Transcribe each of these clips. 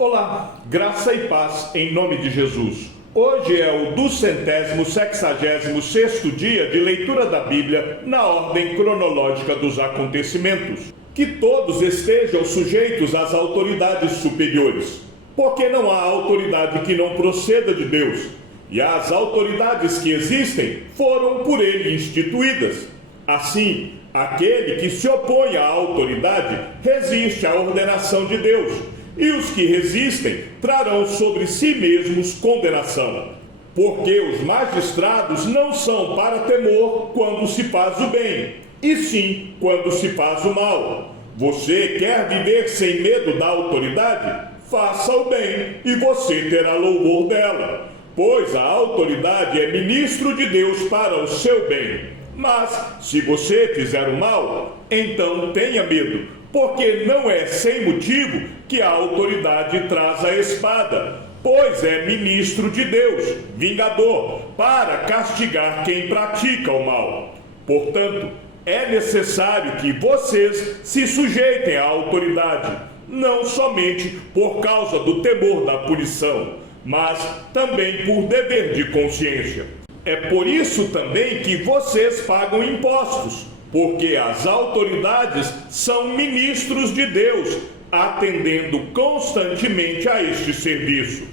Olá, graça e paz em nome de Jesus. Hoje é o 266º dia de leitura da Bíblia na ordem cronológica dos acontecimentos. Que todos estejam sujeitos às autoridades superiores, porque não há autoridade que não proceda de Deus, e as autoridades que existem foram por ele instituídas. Assim, aquele que se opõe à autoridade resiste à ordenação de Deus, e os que resistem trarão sobre si mesmos condenação. Porque os magistrados não são para temor quando se faz o bem, e sim quando se faz o mal. Você quer viver sem medo da autoridade? Faça o bem, e você terá louvor dela, pois a autoridade é ministro de Deus para o seu bem. Mas, se você fizer o mal, então tenha medo, porque não é sem motivo que a autoridade traz a espada, pois é ministro de Deus, vingador, para castigar quem pratica o mal. Portanto, é necessário que vocês se sujeitem à autoridade, não somente por causa do temor da punição, mas também por dever de consciência. É por isso também que vocês pagam impostos, porque as autoridades são ministros de Deus, atendendo constantemente a este serviço.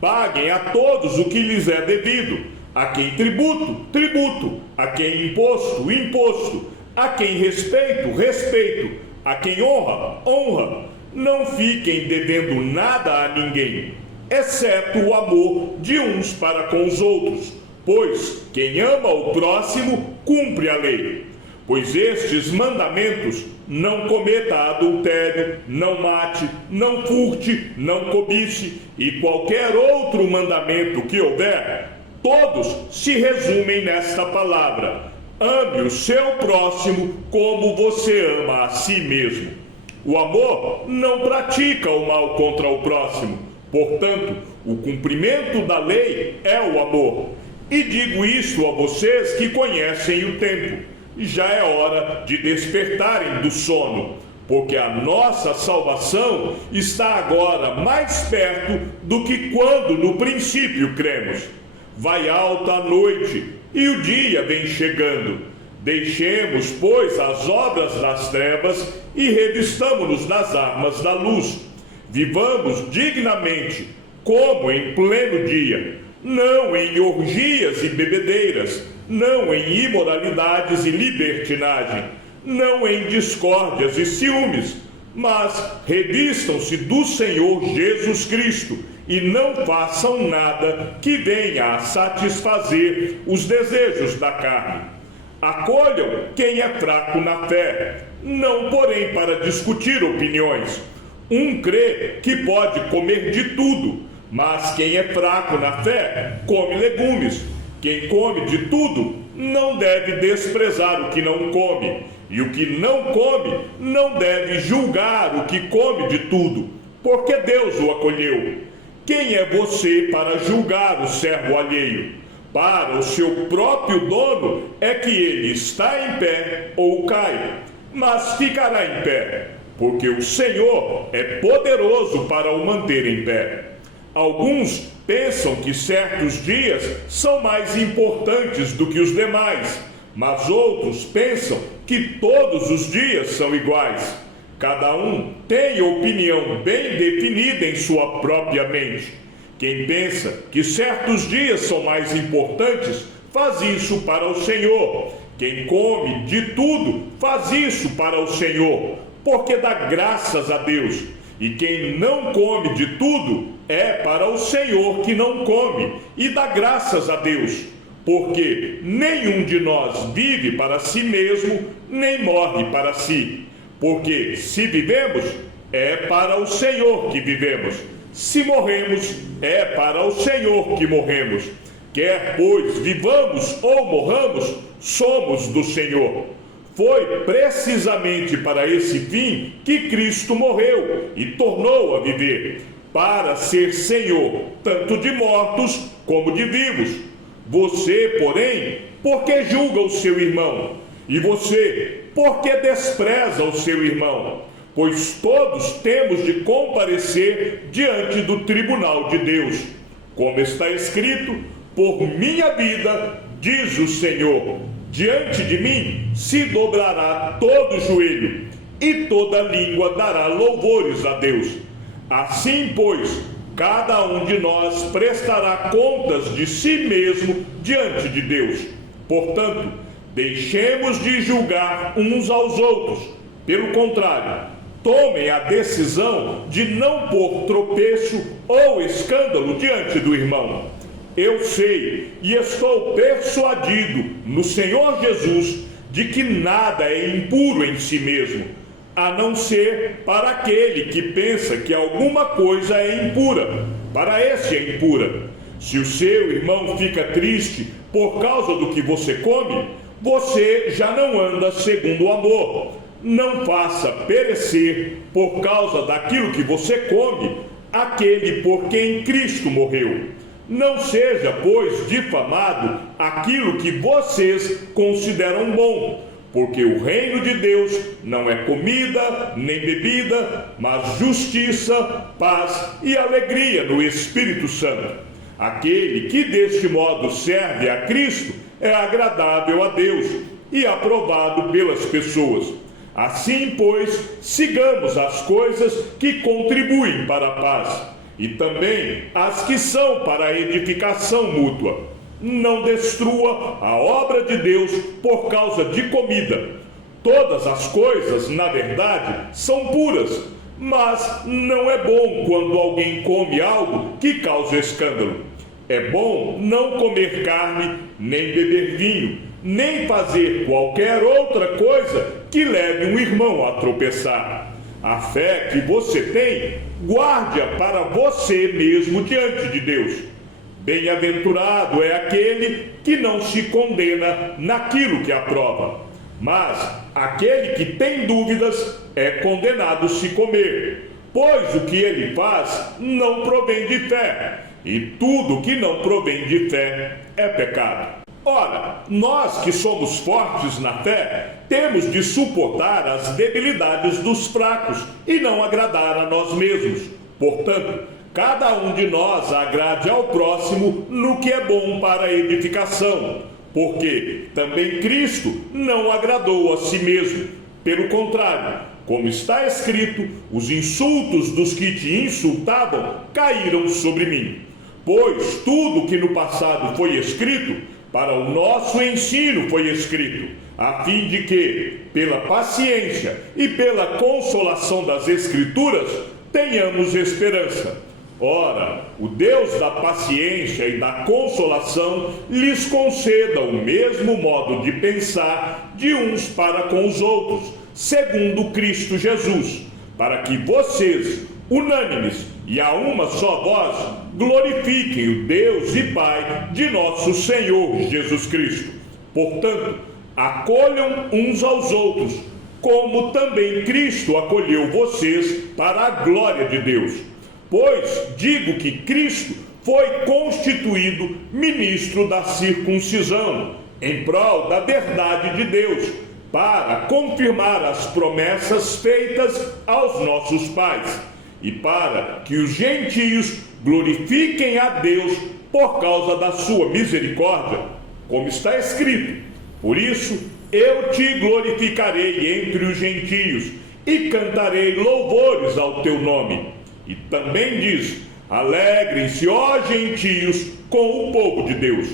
Paguem a todos o que lhes é devido: a quem tributo, tributo; a quem imposto, imposto; a quem respeito, respeito; a quem honra, honra. Não fiquem devendo nada a ninguém, exceto o amor de uns para com os outros, pois quem ama o próximo cumpre a lei. Pois estes mandamentos: não cometa adultério, não mate, não furte, não cobice, e qualquer outro mandamento que houver, todos se resumem nesta palavra: ame o seu próximo como você ama a si mesmo. O amor não pratica o mal contra o próximo, portanto, o cumprimento da lei é o amor. E digo isto a vocês que conhecem o tempo. Já é hora de despertarem do sono, porque a nossa salvação está agora mais perto do que quando no princípio cremos. Vai alta a noite e o dia vem chegando. Deixemos, pois, as obras das trevas e revistamo-nos das armas da luz. Vivamos dignamente, como em pleno dia, não em orgias e bebedeiras, não em imoralidades e libertinagem, não em discórdias e ciúmes, mas revistam-se do Senhor Jesus Cristo e não façam nada que venha a satisfazer os desejos da carne. Acolham quem é fraco na fé, não porém para discutir opiniões. Um crê que pode comer de tudo, mas quem é fraco na fé come legumes. Quem come de tudo não deve desprezar o que não come, e o que não come não deve julgar o que come de tudo, porque Deus o acolheu. Quem é você para julgar o servo alheio? Para o seu próprio dono é que ele está em pé ou cai, mas ficará em pé, porque o Senhor é poderoso para o manter em pé. Alguns pensam que certos dias são mais importantes do que os demais, mas outros pensam que todos os dias são iguais. Cada um tem opinião bem definida em sua própria mente. Quem pensa que certos dias são mais importantes, faz isso para o Senhor. Quem come de tudo, faz isso para o Senhor, porque dá graças a Deus. E quem não come de tudo, é para o Senhor que não come, e dá graças a Deus. Porque nenhum de nós vive para si mesmo, nem morre para si. Porque se vivemos, é para o Senhor que vivemos. Se morremos, é para o Senhor que morremos. Quer, pois, vivamos ou morramos, somos do Senhor. Foi precisamente para esse fim que Cristo morreu e tornou a viver, para ser Senhor, tanto de mortos como de vivos. Você, porém, porque julga o seu irmão? E você, porque despreza o seu irmão? pois todos temos de comparecer diante do tribunal de Deus. Como está escrito, por minha vida, diz o Senhor, diante de mim se dobrará todo joelho, e toda língua dará louvores a Deus. Assim, pois, cada um de nós prestará contas de si mesmo diante de Deus. Portanto, deixemos de julgar uns aos outros. Pelo contrário, tomem a decisão de não pôr tropeço ou escândalo diante do irmão. Eu sei e estou persuadido no Senhor Jesus de que nada é impuro em si mesmo, a não ser para aquele que pensa que alguma coisa é impura. Para esse é impura. Se o seu irmão fica triste por causa do que você come, você já não anda segundo o amor. Não faça perecer por causa daquilo que você come aquele por quem Cristo morreu. Não seja, pois, difamado aquilo que vocês consideram bom, porque o reino de Deus não é comida nem bebida, mas justiça, paz e alegria no Espírito Santo. Aquele que deste modo serve a Cristo é agradável a Deus e aprovado pelas pessoas. Assim, pois, sigamos as coisas que contribuem para a paz, e também as que são para a edificação mútua. Não destrua a obra de Deus por causa de comida. Todas as coisas, na verdade, são puras, mas não é bom quando alguém come algo que cause escândalo. É bom não comer carne, nem beber vinho, nem fazer qualquer outra coisa que leve um irmão a tropeçar. A fé que você tem, guarde-a para você mesmo diante de Deus. Bem-aventurado é aquele que não se condena naquilo que aprova, mas aquele que tem dúvidas é condenado se comer, pois o que ele faz não provém de fé, e tudo que não provém de fé é pecado. Ora, nós que somos fortes na fé, temos de suportar as debilidades dos fracos e não agradar a nós mesmos. Portanto, cada um de nós agrade ao próximo no que é bom para a edificação, porque também Cristo não agradou a si mesmo. Pelo contrário, como está escrito, os insultos dos que te insultavam caíram sobre mim. Pois tudo que no passado foi escrito, para o nosso ensino foi escrito, a fim de que, pela paciência e pela consolação das Escrituras, tenhamos esperança. Ora, o Deus da paciência e da consolação lhes conceda o mesmo modo de pensar de uns para com os outros, segundo Cristo Jesus, para que vocês, unânimes e a uma só voz, glorifiquem o Deus e Pai de nosso Senhor Jesus Cristo. Portanto, acolham uns aos outros, como também Cristo acolheu vocês para a glória de Deus. Pois digo que Cristo foi constituído ministro da circuncisão, em prol da verdade de Deus, para confirmar as promessas feitas aos nossos pais, e para que os gentios glorifiquem a Deus por causa da sua misericórdia, como está escrito: por isso eu te glorificarei entre os gentios e cantarei louvores ao teu nome. E também diz: alegrem-se, ó gentios, com o povo de Deus.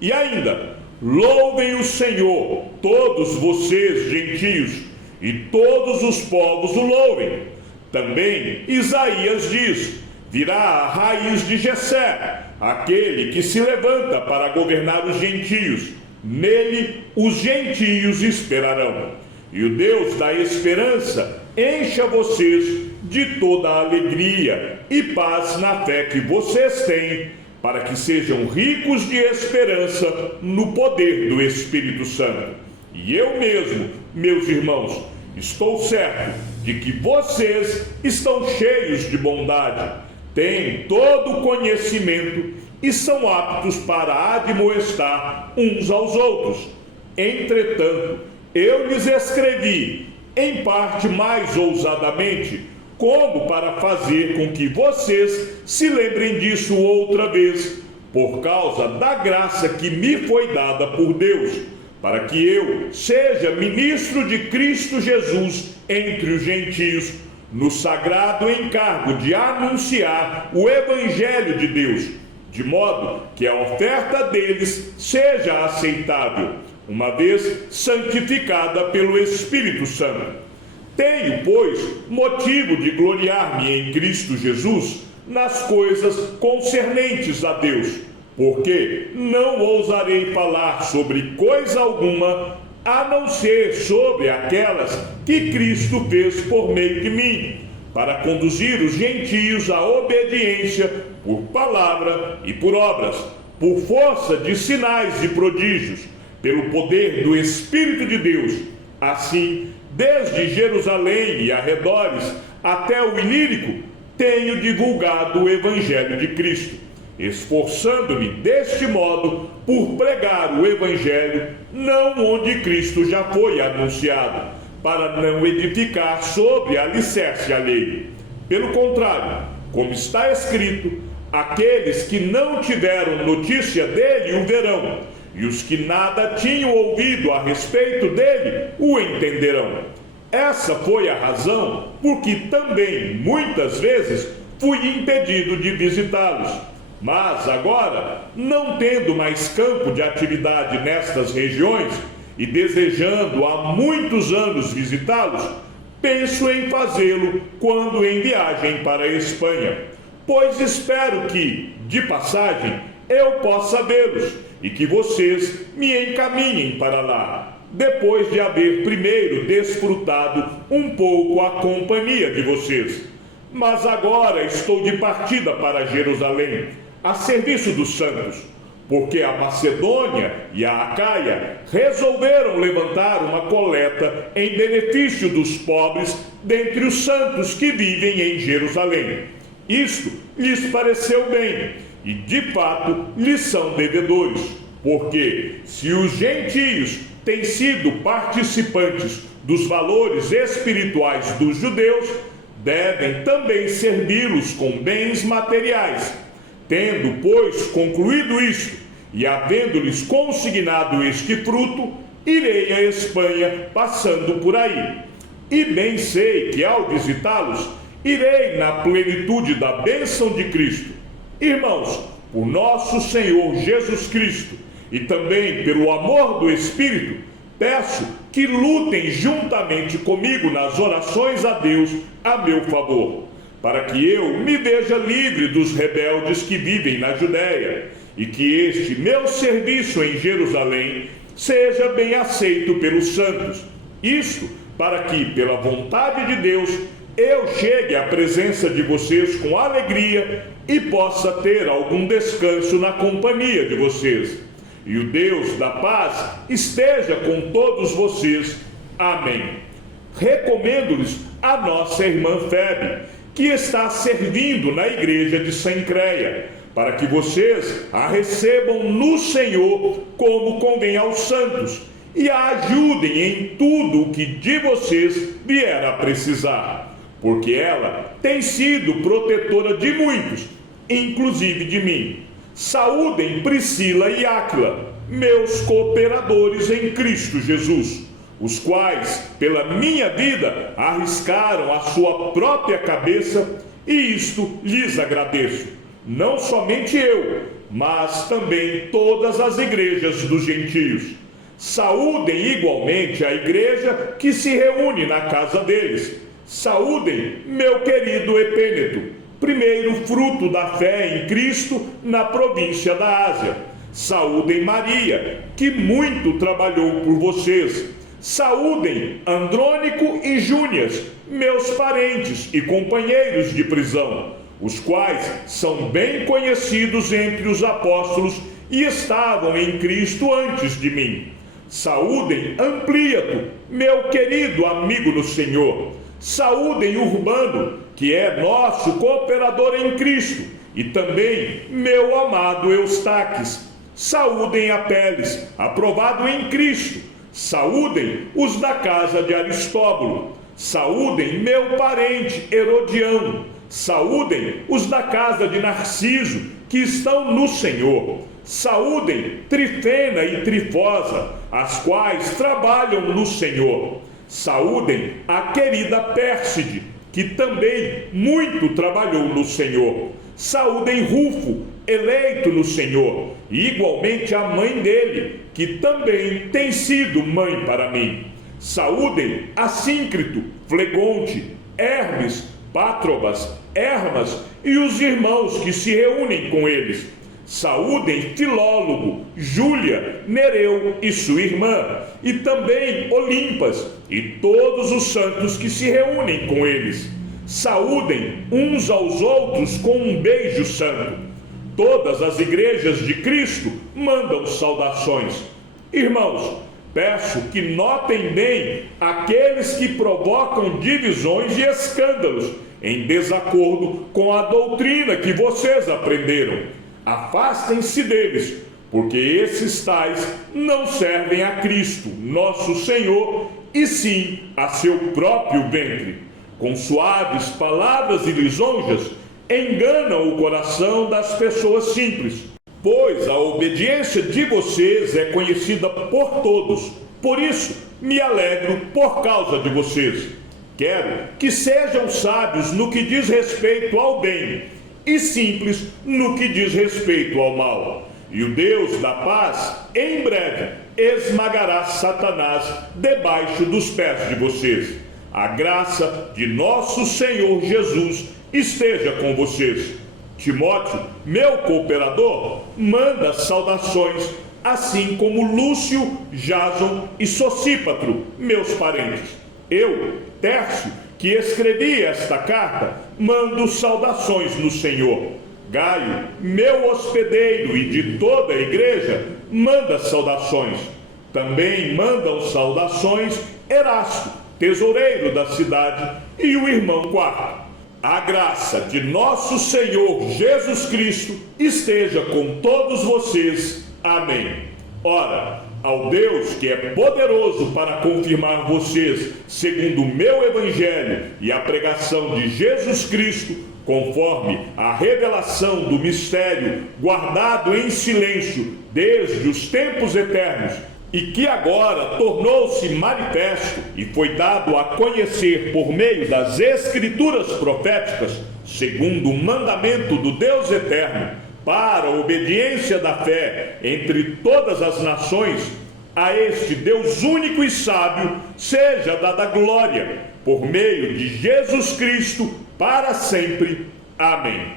E ainda: louvem o Senhor, todos vocês gentios, e todos os povos o louvem. Também Isaías diz: virá a raiz de Jessé, aquele que se levanta para governar os gentios. Nele os gentios esperarão. E o Deus da esperança encha vocês de toda a alegria e paz na fé que vocês têm, para que sejam ricos de esperança no poder do Espírito Santo. E eu mesmo, meus irmãos, estou certo de que vocês estão cheios de bondade, têm todo o conhecimento e são aptos para admoestar uns aos outros. Entretanto, eu lhes escrevi em parte mais ousadamente, como para fazer com que vocês se lembrem disso outra vez, por causa da graça que me foi dada por Deus, para que eu seja ministro de Cristo Jesus entre os gentios, no sagrado encargo de anunciar o Evangelho de Deus, de modo que a oferta deles seja aceitável, uma vez santificada pelo Espírito Santo. Tenho, pois, motivo de gloriar-me em Cristo Jesus nas coisas concernentes a Deus, porque não ousarei falar sobre coisa alguma, a não ser sobre aquelas que Cristo fez por meio de mim, para conduzir os gentios à obediência por palavra e por obras, por força de sinais e prodígios, pelo poder do Espírito de Deus. Assim, desde Jerusalém e arredores até o Ilírico, tenho divulgado o Evangelho de Cristo, esforçando-me deste modo por pregar o Evangelho, não onde Cristo já foi anunciado, para não edificar sobre alicerce alheio. Pelo contrário, como está escrito, aqueles que não tiveram notícia dele o verão, e os que nada tinham ouvido a respeito dele o entenderão. Essa foi a razão por que também, muitas vezes, fui impedido de visitá-los. Mas agora, não tendo mais campo de atividade nestas regiões, e desejando há muitos anos visitá-los, penso em fazê-lo quando em viagem para a Espanha, pois espero que, de passagem, eu possa vê-los, e que vocês me encaminhem para lá, depois de haver primeiro desfrutado um pouco a companhia de vocês. Mas agora estou de partida para Jerusalém, a serviço dos santos, porque a Macedônia e a Acaia resolveram levantar uma coleta em benefício dos pobres dentre os santos que vivem em Jerusalém. Isto lhes pareceu bem, e de fato lhes são devedores, porque se os gentios têm sido participantes dos valores espirituais dos judeus, devem também servi-los com bens materiais. Tendo, pois, concluído isto, e havendo-lhes consignado este fruto, irei à Espanha, passando por aí. E bem sei que, ao visitá-los, irei na plenitude da bênção de Cristo. Irmãos, por nosso Senhor Jesus Cristo, e também pelo amor do Espírito, peço que lutem juntamente comigo nas orações a Deus a meu favor, para que eu me veja livre dos rebeldes que vivem na Judéia, e que este meu serviço em Jerusalém seja bem aceito pelos santos. Isto para que, pela vontade de Deus, eu chegue à presença de vocês com alegria e possa ter algum descanso na companhia de vocês. E o Deus da paz esteja com todos vocês. Amém. Recomendo-lhes a nossa irmã Febe, que está servindo na igreja de Cencreia, para que vocês a recebam no Senhor como convém aos santos, e a ajudem em tudo o que de vocês vier a precisar, porque ela tem sido protetora de muitos, inclusive de mim. Saúdem Priscila e Áquila, meus cooperadores em Cristo Jesus, os quais, pela minha vida, arriscaram a sua própria cabeça, e isto lhes agradeço. Não somente eu, mas também todas as igrejas dos gentios. Saúdem igualmente a igreja que se reúne na casa deles. Saúdem meu querido Epêneto, primeiro fruto da fé em Cristo na província da Ásia. Saúdem Maria, que muito trabalhou por vocês. Saúdem Andrônico e Júnias, meus parentes e companheiros de prisão, os quais são bem conhecidos entre os apóstolos e estavam em Cristo antes de mim. Saúdem Ampliato, meu querido amigo no Senhor. Saúdem Urbano, que é nosso cooperador em Cristo, e também meu amado Eustaques. Saúdem Apeles, aprovado em Cristo. Saúdem os da casa de Aristóbulo. Saúdem meu parente Herodião. Saúdem os da casa de Narciso, que estão no Senhor. Saúdem Trifena e Trifosa, as quais trabalham no Senhor. Saúdem a querida Pérside, que também muito trabalhou no Senhor. Saúdem Rufo, eleito no Senhor, e igualmente a mãe dele, que também tem sido mãe para mim. Saúdem Assíncrito, Flegonte, Hermes, Pátrobas, Hermas e os irmãos que se reúnem com eles. Saúdem Filólogo, Júlia, Nereu e sua irmã, e também Olimpas e todos os santos que se reúnem com eles. Saúdem uns aos outros com um beijo santo. Todas as igrejas de Cristo mandam saudações. Irmãos, peço que notem bem aqueles que provocam divisões e escândalos em desacordo com a doutrina que vocês aprenderam. Afastem-se deles, porque esses tais não servem a Cristo, nosso Senhor, e sim a seu próprio ventre. Com suaves palavras e lisonjas, enganam o coração das pessoas simples. Pois a obediência de vocês é conhecida por todos. Por isso, me alegro por causa de vocês. Quero que sejam sábios no que diz respeito ao bem e simples no que diz respeito ao mal. E o Deus da paz, em breve, esmagará Satanás debaixo dos pés de vocês. A graça de nosso Senhor Jesus esteja com vocês. Timóteo, meu cooperador, manda saudações, assim como Lúcio, Jason e Sosípatro, meus parentes. Eu, Tércio, que escrevi esta carta, mando saudações no Senhor. Gaio, meu hospedeiro e de toda a igreja, manda saudações. Também mandam saudações Erasto, tesoureiro da cidade, e o irmão Quarto. A graça de nosso Senhor Jesus Cristo esteja com todos vocês. Amém. Ora, ao Deus que é poderoso para confirmar vocês, segundo o meu evangelho e a pregação de Jesus Cristo, conforme a revelação do mistério guardado em silêncio desde os tempos eternos, e que agora tornou-se manifesto e foi dado a conhecer por meio das Escrituras proféticas, segundo o mandamento do Deus eterno, para a obediência da fé entre todas as nações, a este Deus único e sábio seja dada glória, por meio de Jesus Cristo, para sempre. Amém.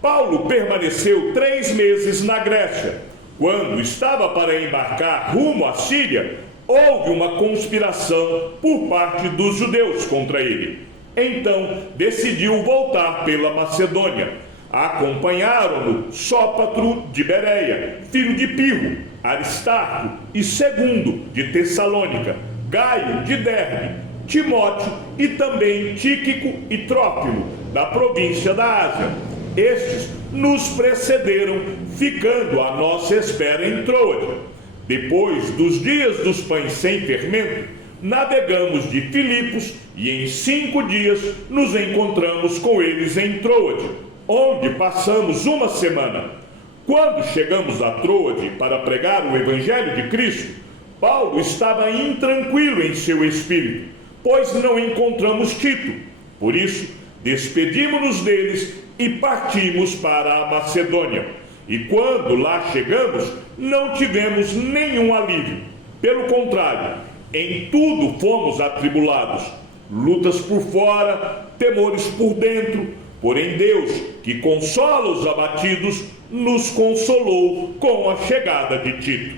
Paulo permaneceu 3 meses na Grécia. Quando estava para embarcar rumo à Síria, houve uma conspiração por parte dos judeus contra ele. Então decidiu voltar pela Macedônia. Acompanharam-no Sópatro de Bereia, filho de Pirro, Aristarco e Segundo de Tessalônica, Gaio de Derbe, Timóteo e também Tíquico e Trófimo, da província da Ásia. Estes nos precederam, ficando à nossa espera em Troade. Depois dos dias dos pães sem fermento, navegamos de Filipos e em 5 dias nos encontramos com eles em Troade, onde passamos uma semana. Quando chegamos a Troade para pregar o Evangelho de Cristo, Paulo estava intranquilo em seu espírito, pois não encontramos Tito. Por isso, despedimos-nos deles e partimos para a Macedônia. E quando lá chegamos, não tivemos nenhum alívio. Pelo contrário, em tudo fomos atribulados. Lutas por fora, temores por dentro. Porém Deus, que consola os abatidos, nos consolou com a chegada de Tito.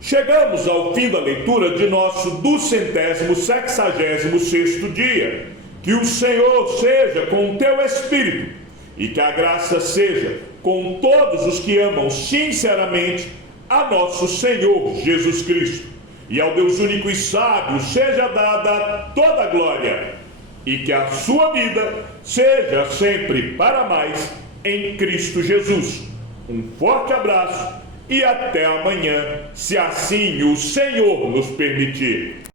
Chegamos ao fim da leitura de nosso 266º dia. Que o Senhor seja com o teu espírito e que a graça seja com todos os que amam sinceramente a nosso Senhor Jesus Cristo. E ao Deus único e sábio seja dada toda a glória, e que a sua vida seja sempre para mais em Cristo Jesus. Um forte abraço e até amanhã, se assim o Senhor nos permitir.